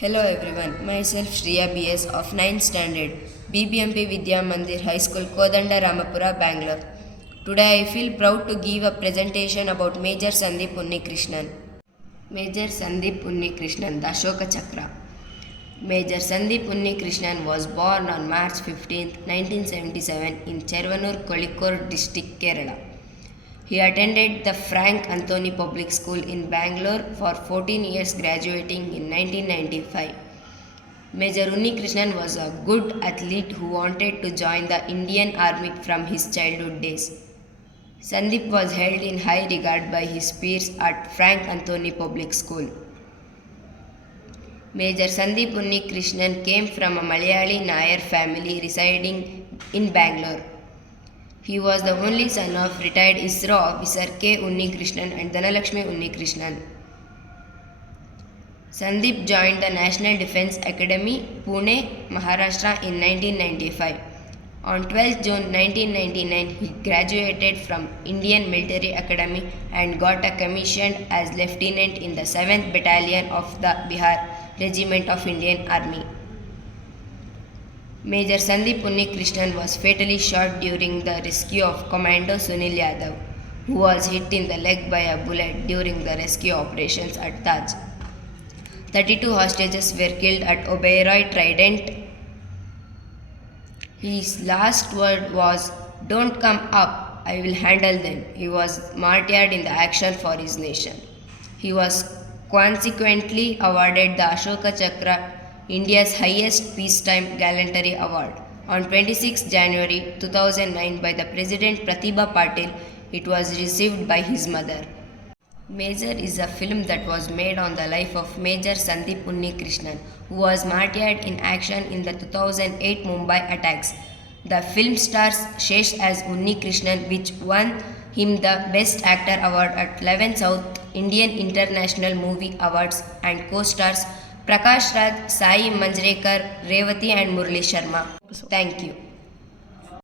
Hello everyone, myself Shriya BS of 9th standard, BBMP Vidya Mandir High School, Kodanda Ramapura, Bangalore. Today I feel proud to give a presentation about Major Sandeep Unnikrishnan. Major Sandeep Unnikrishnan, the Ashoka Chakra. Major Sandeep Unnikrishnan was born on March 15, 1977 in Chervanur, Kozhikode district, Kerala. He attended the Frank Anthony Public School in Bangalore for 14 years, graduating in 1995. Major Unnikrishnan was a good athlete who wanted to join the Indian Army from his childhood days. Sandeep was held in high regard by his peers at Frank Anthony Public School. Major Sandeep Unnikrishnan came from a Malayali Nair family residing in Bangalore. He was the only son of retired ISRO officer K. Unnikrishnan and Dhanalakshmi Unnikrishnan. Sandeep joined the National Defence Academy, Pune, Maharashtra in 1995. On 12 June 1999, he graduated from Indian Military Academy and got a commission as lieutenant in the 7th Battalion of the Bihar Regiment of Indian Army. Major Sandeep Unnikrishnan was fatally shot during the rescue of Commando Sunil Yadav, who was hit in the leg by a bullet during the rescue operations at Taj. 32 hostages were killed at Oberoi Trident. His last word was, "Don't come up, I will handle them." He was martyred in the action for his nation. He was consequently awarded the Ashoka Chakra, India's highest peacetime gallantry award, on 26 January 2009 by the President Pratibha Patil. It was received by his mother. Major is a film that was made on the life of Major Sandeep Unnikrishnan, who was martyred in action in the 2008 Mumbai attacks. The film stars Shesh as Unnikrishnan, which won him the Best Actor award at 11th South Indian International Movie Awards, and co-stars Prakash Raj, Sai Manjrekar, Revati and Murali Sharma. Thank you.